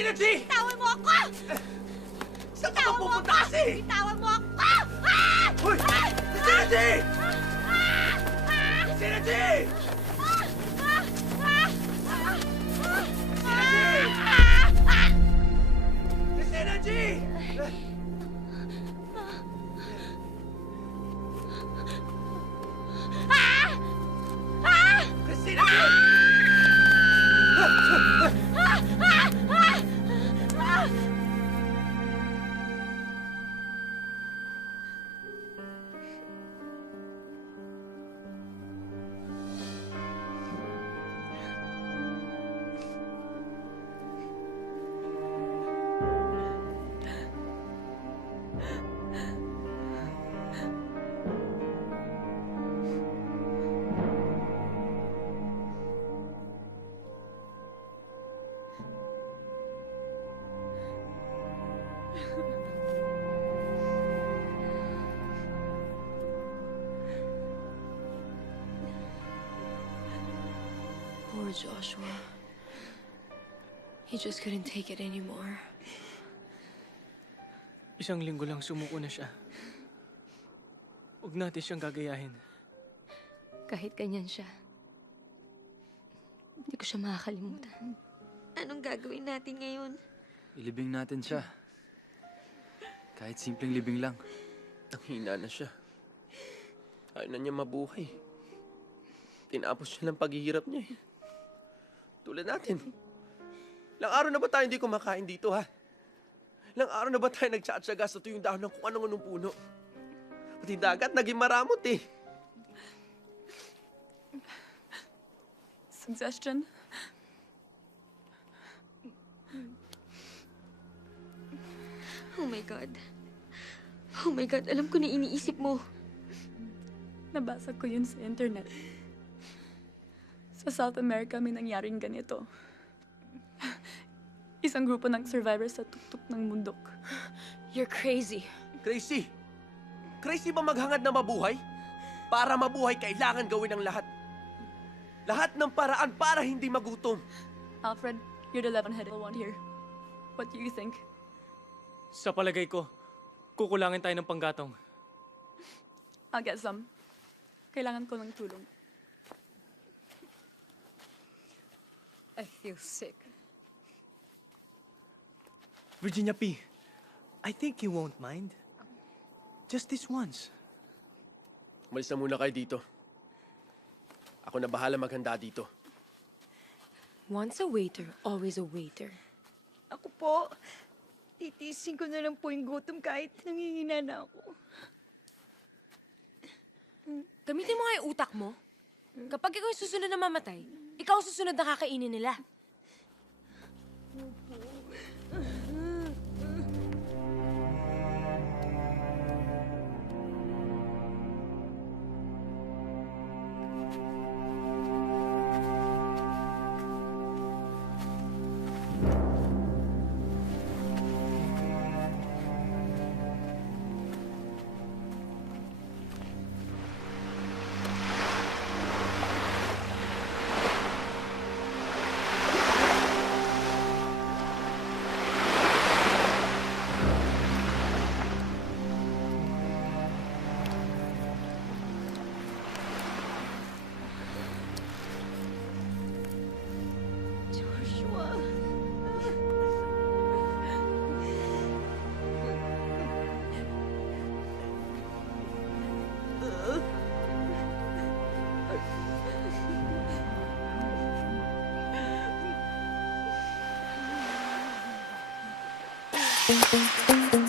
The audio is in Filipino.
Christina G! Bitawan mo ako! Saan ka ba pupunta kasi? Bitawan mo ako! Ah! Hoy! Christina G! Christina G! Christina G! Christina G! Poor Joshua. He just couldn't take it anymore. Isang linggo lang sumuko na siya. Huwag natin siyang gagayahin. Kahit ganyan siya, hindi ko siya makakalimutan. Anong gagawin natin ngayon? Ilibing natin siya. Kahit simpleng libing lang. Nanghina na siya. Ayaw na niya mabuhay. Tinapos siya ng paghihirap niya eh. Tulad natin. Ilang araw na ba tayo hindi kumakain dito, ha? Ilang araw na ba tayo nagtsatsaga sa tuyong dahon ng kung anong puno? Pati dagat, naging maramot eh. Suggestion? Oh my God. Oh my God, alam ko na iniisip mo. Nabasa ko yun sa internet. Sa South America may nangyaring ganito. Isang grupo ng survivors sa tuktok ng bundok. You're crazy. Crazy! Crazy ba maghangad na mabuhay? Para mabuhay, kailangan gawin ang lahat. Lahat ng paraan para hindi magutom. Alfred, you're the level-headed one here. What do you think? Sa palagay ko, kukulangin tayo ng panggatong. I'll get some. Kailangan ko ng tulong. I feel sick. Virginia P., I think you won't mind. Just this once. Umalis na muna kayo dito. Ako na bahala maghanda dito. Once a waiter, always a waiter. Ako po, titiisin ko na lang po yung gutom kahit nangihina na ako. Gamitin mo nga yung utak mo. Kapag ikaw yung susunod na mamatay, ikaw ang susunod na kakainin nila. Joshua. Thank you.